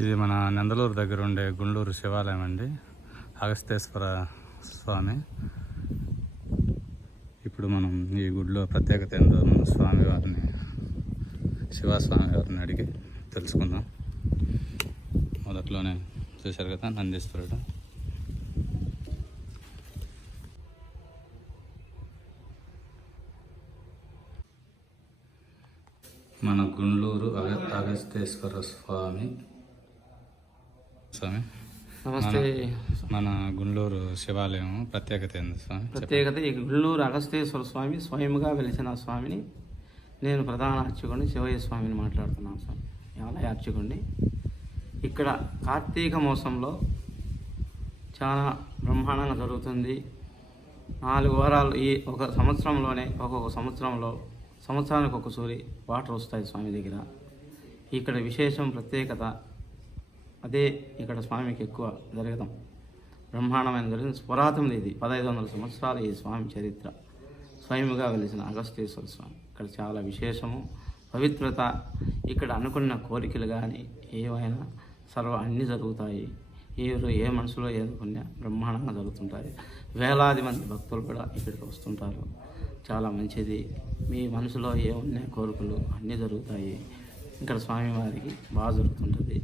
ఇది మన నందలూరు దగ్గర ఉండే గుండూరు శివాలయం అండి. అగస్తేశ్వర స్వామి. ఇప్పుడు మనం ఈ గుడిలో ప్రత్యేకత ఏందో మన స్వామి వారిని శివస్వామి వారిని అడిగి తెలుసుకుందాం. మొదట్లోనే చూశారు కదా నందీశ్వరుడు. మన గుండూరు అగ అగస్తేశ్వర స్వామి స్వామి. నమస్తే. మన గుండ్లూరు శివాలయం ప్రత్యేకత ఏంది స్వామి? ప్రత్యేకత ఈ గుళ్ళూరు అగస్తేశ్వర స్వామి స్వయంగా వెలిసిన స్వామిని నేను ప్రధాన అర్చకుడిని శివయ్య స్వామిని మాట్లాడుతున్నాను స్వామి. ఆలయ అర్చకుడిని. ఇక్కడ కార్తీక మాసంలో చాలా బ్రహ్మాండంగా జరుగుతుంది. నాలుగు వారాలు ఈ ఒక సంవత్సరంలోనే ఒక్కొక్క సంవత్సరంలో సంవత్సరానికి ఒక సూరి వాటర్ వస్తాయి స్వామి దగ్గర. ఇక్కడ విశేషం ప్రత్యేకత అదే ఇక్కడ స్వామికి ఎక్కువ జరగడం బ్రహ్మాండమైన జరిగింది. పురాతనది ఇది. పదహైదు వందల సంవత్సరాలు ఈ స్వామి చరిత్ర. స్వయముగా వెలిసిన అగస్తేశ్వర స్వామి. ఇక్కడ చాలా విశేషము. పవిత్రత. ఇక్కడ అనుకున్న కోరికలు కానీ ఏవైనా సర్వ అన్నీ జరుగుతాయి. ఎవరు ఏ మనసులో ఏదుకున్నా బ్రహ్మాండంగా జరుగుతుంటాయి వేలాది మంది భక్తులు కూడా ఇక్కడికి వస్తుంటారు. చాలా మంచిది. మీ మనసులో ఏమున్నా కోరికలు అన్నీ జరుగుతాయి. ఇక్కడ స్వామివారికి బాగా జరుగుతుంటుంది.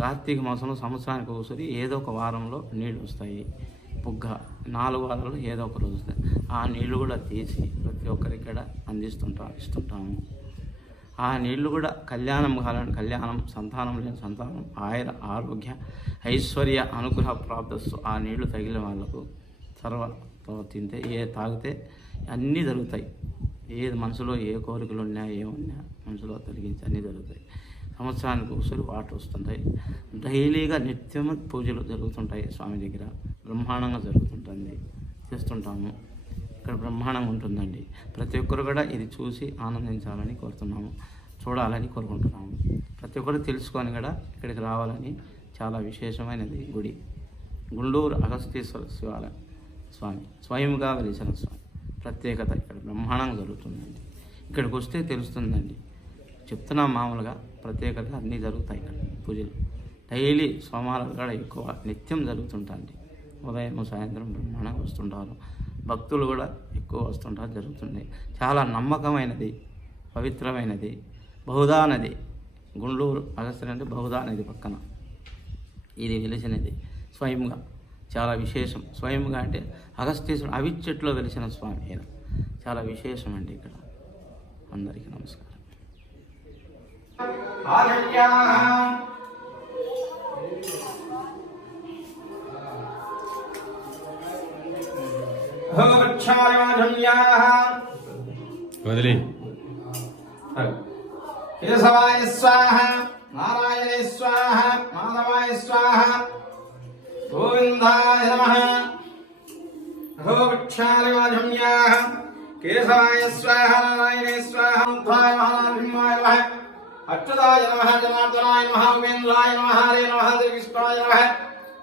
కార్తీక మాసంలో సంవత్సరానికి ఒకసారి ఏదో ఒక వారంలో నీళ్ళు వస్తాయి. బుగ్గ నాలుగు వారాలు ఏదో ఒక రోజు వస్తాయి. ఆ నీళ్ళు కూడా తీసి ప్రతి ఒక్కరికి కూడా అందిస్తుంటాం ఇస్తుంటాము. ఆ నీళ్ళు కూడా కళ్యాణం కాలని కళ్యాణం సంతానం లేని సంతానం ఆయుర ఆరోగ్య ఐశ్వర్య అనుగ్రహ ప్రాప్తస్సు ఆ నీళ్ళు తగిలిన వాళ్ళకు సర్వ తింటే ఏ తాగితే అన్నీ జరుగుతాయి. ఏది మనసులో ఏ కోరికలు ఉన్నా ఏమున్నా మనసులో తొలగించి అన్నీ జరుగుతాయి. సంవత్సరానికి ఒకసారి వాటర్ వస్తుంటాయి. డైలీగా నిత్యము పూజలు జరుగుతుంటాయి స్వామి దగ్గర. బ్రహ్మాండంగా జరుగుతుంటుంది. చేస్తుంటాము. ఇక్కడ బ్రహ్మాండంగా ఉంటుందండి. ప్రతి ఒక్కరు కూడా ఇది చూసి ఆనందించాలని కోరుతున్నాము. చూడాలని కోరుకుంటున్నాము. ప్రతి ఒక్కరు తెలుసుకొని కూడా ఇక్కడికి రావాలని చాలా విశేషమైనది గుడి. గుండూరు అగస్తీశ్వర శివాలయం స్వామి. స్వయంగా వెలిసిన స్వామి. ప్రత్యేకత ఇక్కడ బ్రహ్మాండంగా జరుగుతుందండి. ఇక్కడికి వస్తే తెలుస్తుందండి. చెప్తున్నాం మామూలుగా ప్రత్యేకత అన్నీ జరుగుతాయి ఇక్కడ పూజలు. డైలీ సోమవారం కూడా ఎక్కువ నిత్యం జరుగుతుంటుంది ఉదయం సాయంత్రం బ్రహ్మాండంగా వస్తుంటారు. భక్తులు కూడా ఎక్కువ వస్తుంటారు జరుగుతుంది చాలా నమ్మకమైనది పవిత్రమైనది బహుదా నది గుండూరు అగస్త్య అంటే బహుదా నది పక్కన. ఇది వెలిసినది. స్వయంగా చాలా విశేషం. స్వయంగా అంటే అగస్తీశ్వరుడు అవిచ్చెట్లో వెలిసిన స్వామి. ఆయన చాలా విశేషం అండి ఇక్కడ. అందరికీ నమస్కారం. बदली। केशवाय स्वाहा नारायणाय स्वाहा माधवाय स्वाहा गोविन्दाय नमः। भवक्षालवाजम्याः केशवाय स्वाहा అచ్యుతాయ నమ జనార్దనాయ నమ ఉపేంద్రాయ నమ హరే నమ శ్రీకృష్ణాయ నమ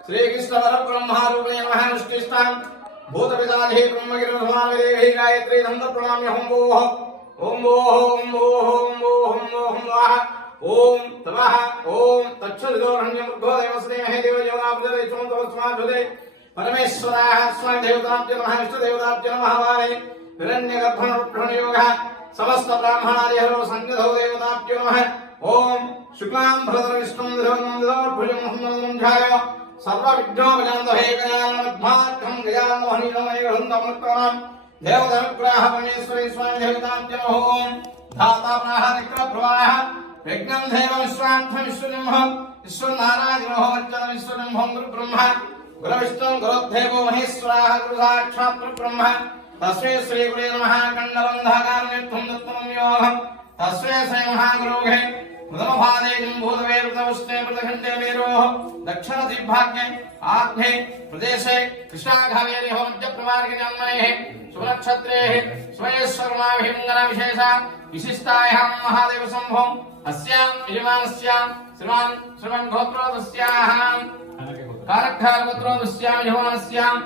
శ్రీకృష్ణ పరబ్రహ్మారూపే నమ విష్ణిష్టాం భూతపితాధి బ్రహ్మగిరి గాయత్రీ నంద ప్రణామ్యహం భోః ఓం ఓం ఓం ఓం ఓం వాహ ఓం తవః ఓం తచ్చదిదోరణ్యం ఉద్భోదయమస్నేహే దేవయోనాబ్జదే చుమంతవస్మాజుదే పరమేశ్వరాः స్వామి దేవతాభ్య నమః విష్ణుదేవతాభ్య నమః వారే హిరణ్యగర్భణయోగ సమస్త బ్రాహ్మణాది హరో సన్నిధౌ దేవతాభ్య నమః ఓం శుక్లాం భరతర విష్ణుం దిరోర్భుజం హనుమంతం ఝాయ సర్వ విఘ్నోపజాంతభే గజానమద్మార్థం గజామోహనీయమేఘృందమనుక్రమం దేవదనుగ్రహ పరమేశ్వరి స్వామి దేవతాభ్య నమః ఓం ధాతాప్రాహ నిక్రప్రవాహ యజ్ఞం దేవ విశ్వాంతం ओम शुक्लां भरतर विष्णुं धर्मं ददार्भुजं हनुमन्तं ध्याय सर्वविघ्नोपजान्तहे गजाननमध्मार्थं गजानमहनीयमेकहन्तमनुत्तरं देवदनुग्रहः परमेश्वरी स्वामी देवतान्त्यमो ओम धाता प्राह निक्रप्रवाह विघ्नं देव विश्वान्थं विश्वनिम्ह विश्वनारायणो मच्चन विश्वनिम्हं गुरुब्रह्म गुरुविष्णुं गुरुर्देवो महेश्वराः गुरुसाक्षात् गुरुब्रह्म तस्मै श्रीगुरे नमः कण्डबन्धः कारणीर्थं दत्तमं योऽहं तस्मै श्री श्रीमहागुरुः प्रथमभादेकम् भूतवेरुतवस्ते मृतखण्डे वेरोः दक्षिणदिग्भाग्ये आग्ने प्रदेशे कृष्णाघावेरि होमज्जप्रमार्गिजन्मनेः सुनक्षत्रेः स्वयस्वर्माभिङ्गनविशेषान् विशिष्टायाम् महादेवसम्भवम् अस्याम् यजमानस्याम् श्रीमान् श्रीमन् गोत्रोदस्याः कारग्धागोत्रोदस्याम् यजमानस्याम्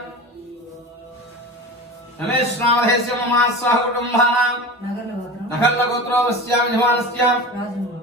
नमेश्वरामधेस्य ममास्सः कुटुम्बानाम् नगल्लगोत्रोदस्याम् यजमानस्याम्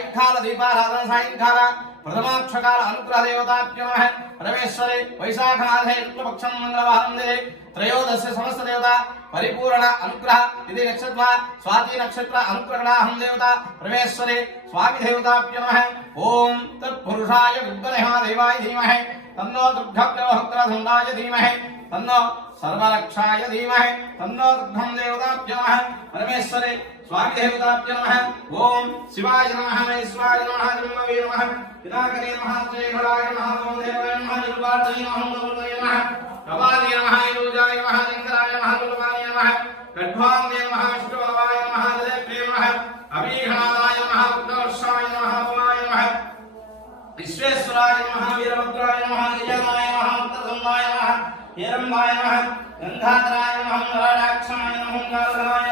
అనుగ్రహ ధర్మాక్షకం హోతికాదితవిదబలాహ సిద్ధిత్వం ధనం ధాన్యం భూతులాభం జల సమర్థనం దిగ్గమాయ శ్రీ అగస్తీశ్వర అన్నపూర్ణేశ్వరి స్వామి సన్నిధో సకల కులదైవ బ్రాహ్మణ అనుగ్రహ సాయంకాల దీపారాధన సాయంకాల ప్రథమాక్షకాల అనుగ్రహ దేవతాభ్యమ పరమేశ్వరి వైశాఖనాథే శుక్లపక్షం మంగళవారం దేవి త్రయోదశ సమస్త దేవత పరిపూర్ణ అనుగ్రహ ఇది నక్షత్ర స్వాతి నక్షత్ర అనుగ్రహణాహం దేవత పరమేశ్వరి స్వామి దేవతాభ్య నమ ఓం తత్పురుషాయ విద్మహ దేవాయ ధీమహి తన్నో దుర్గప్రవహక్ర ధండాయ ధీమహి తన్నో సర్వరక్షాయ ధీమహి తన్నో దుర్గం దేవతాభ్య నమ పరమేశ్వరి స్వామి దేవతాభ్య నమ ఓం శివాయ నమ మహేశ్వరాయ నమ జన్మవే నమ పితాకరే నమ శ్రీఘడాయ నమ సోమదేవాయ నమ నిర్వాణాయ నమ నమోదయ నమ కపాలే నమ యోజాయ నమ శంకరాయ నమ దుర్వాయ నమ గర్భాంగే నమ విష్ణువలవాయ నమ దలేప్రే నమ అభీఘనాదాయ నమ ఉద్వర్షాయ నమ భవాయ నమ విశ్వేశ్వరాయ నమ వీరభద్రాయ నమ నిజనాయ నమ ఉత్తరసంవాయ నమ హిరంబాయ నమ గంగాధరాయ నమ నరాక్షాయ నమ గాధరాయ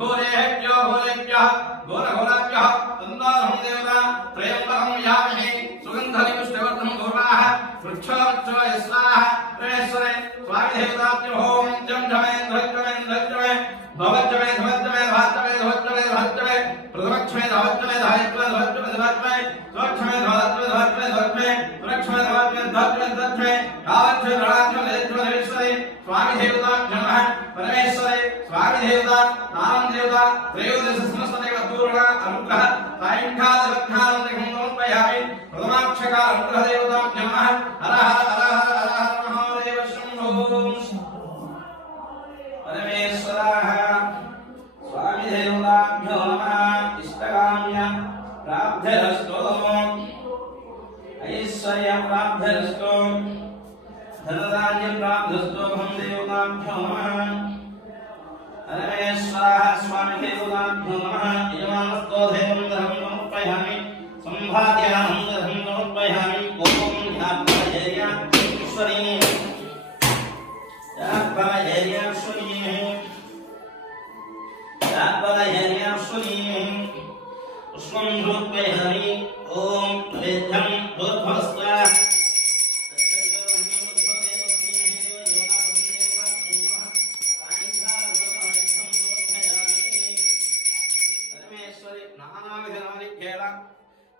నమః ఘోరేభ్యో ఘోరేభ్యः ఘోరఘోరాభ్యः తన్నాహం దేవత త్రయంబకం యామహే సుగంధనిపుష్టవర్ధం ఘోరాः వృక్షోవృక్షో యస్వాः పరమేశ్వరే స్వామి దేవతాభ్యో ఓం జం ఢమే ధ్వజమే ధ్వజమే భవజ్జమే ధ్వజమే ధాత్రమే ధ్వజమే ధాత్రమే ప్రథమక్షమే ధాత్రమే ధాయత్వే ధ్వజమే ధాత్రమే స్వక్షమే ధాత్రమే ధాత్రమే ధాత్రమే సురక్షమే ధాత్రమే ధాత్రమే ధాత్రమే కావక్షమే ధరాత్రమే దేత్రమే దేవేశ్వరే దేవత త్రయోదశ సమస్త దేవ అనుగ్రహ సాయంకాల లగ్నాలం సమర్పయామి ప్రథమాక్షకాల అనుగ్రహ నమః హర హర హర హర హర హర మహాదేవ శంభో స్వామి దేవతాభ్యో నమః ఇష్టకామ్య ఐశ్వర్య ధనధాన్య భం దేవతాభ్యో నమః. పరమేశ్వరాः స్వామి దేవతాభ్యో నమః యజమానస్తో దేవం ధనం సమర్పయామి సంభాద్యాహం ధనం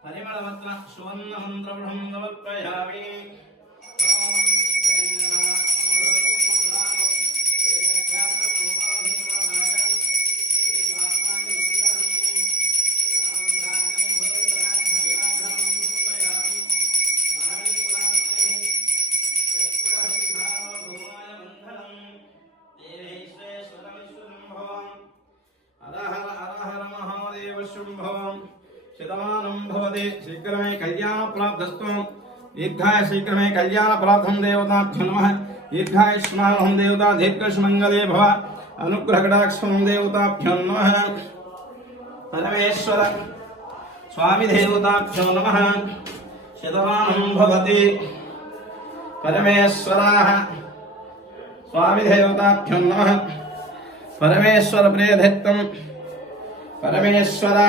పరిమళవత్న సువర్ణమంత్రపురం శతమానం భవతి శీఘ్రమే కళ్యాణ ప్రాప్తస్వం దీర్ఘాయ శీఘ్రమే కళ్యాణ ప్రాప్తం దేవతాభ్యో నమ దీర్ఘాయుష్మానం దేవతా దీర్ఘష్మంగళే భవ అనుగ్రహకటాక్షం దేవతాభ్యో నమ పరమేశ్వర స్వామి దేవతాభ్యో నమ శతమానం భవతి పరమేశ్వరాः స్వామి దేవతాభ్యో నమ పరమేశ్వర ప్రియధత్తం పరమేశ్వరా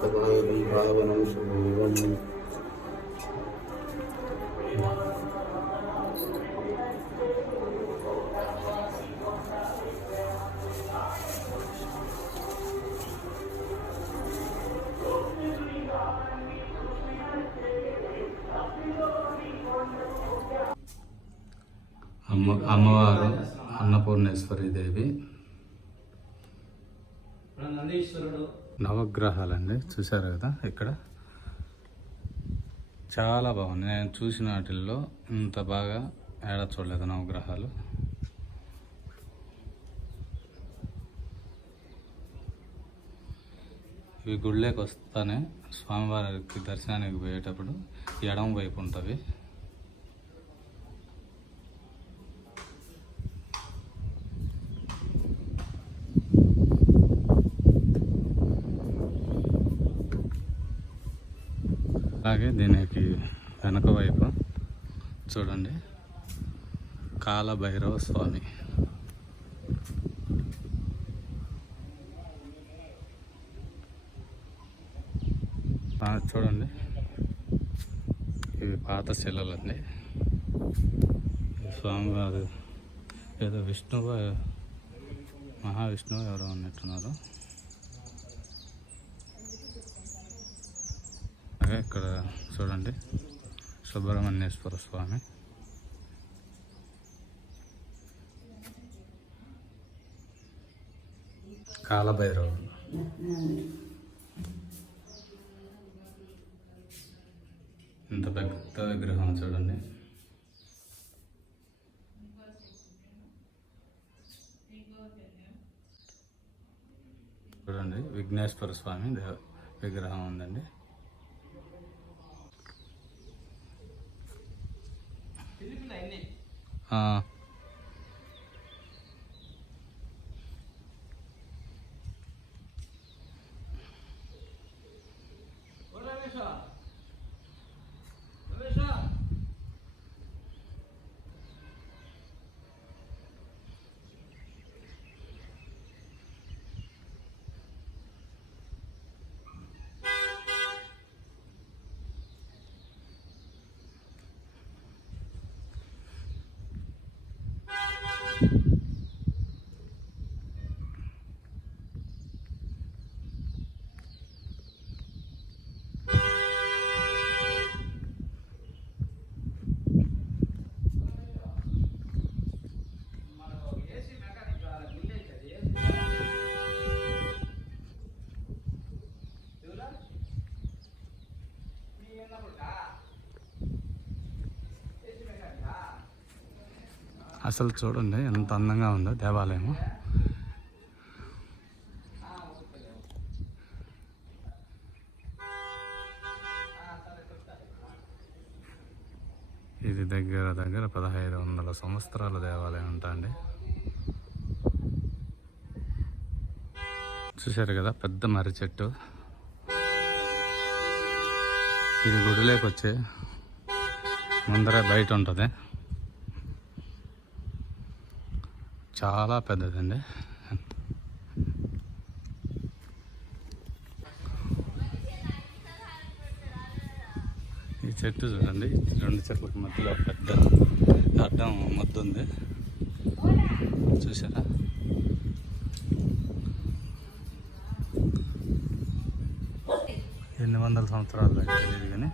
సర్వవేదికారం సమస్తగుణవిభావనం శుభం అమ్మ అమ్మవారు అన్నపూర్ణేశ్వరి దేవి. నందీశ్వరుడు నవగ్రహాలండి. చూశారు కదా ఇక్కడ? చాలా బాగుంది. నేను చూసిన వాటిల్లో ఇంత బాగా ఏడ చూడలేదు నవగ్రహాలు. ఇవి గుళ్ళేకి వస్తానే స్వామివారికి దర్శనానికి పోయేటప్పుడు ఎడమ వైపు ఉంటుంది. అలాగే దీనికి వెనక వైపు చూడండి కాలభైరవ స్వామి. చూడండి. ఇవి పాత శిలలండి. అండి స్వామివారు ఏదో విష్ణువు మహావిష్ణువు ఎవరో ఉన్నట్టున్నారు అలాగే ఇక్కడ చూడండి. సుబ్రహ్మణ్యేశ్వర స్వామి. కాలభైరవ ఇంత పెద్ద విగ్రహం చూడండి. చూడండి విఘ్నేశ్వర స్వామి దేవ విగ్రహం ఉందండి. ఆ, అసలు చూడండి ఎంత అందంగా ఉందో దేవాలయం ఇది దగ్గర దగ్గర పదహైదు వందల సంవత్సరాల దేవాలయం ఉంటా అండి. చూశారు కదా పెద్ద మర్రి చెట్టు. ఇది గుడిలోకి వచ్చే ముందరే బయట ఉంటుంది. చాలా పెద్దదండి. ఈ చెట్టు చూడండి రెండు చెట్లకు మధ్యలో పెద్ద అడ్డం మొద్దు ఉంది చూసారా ఎన్ని వందల సంవత్సరాలు తెలియదు కానీ.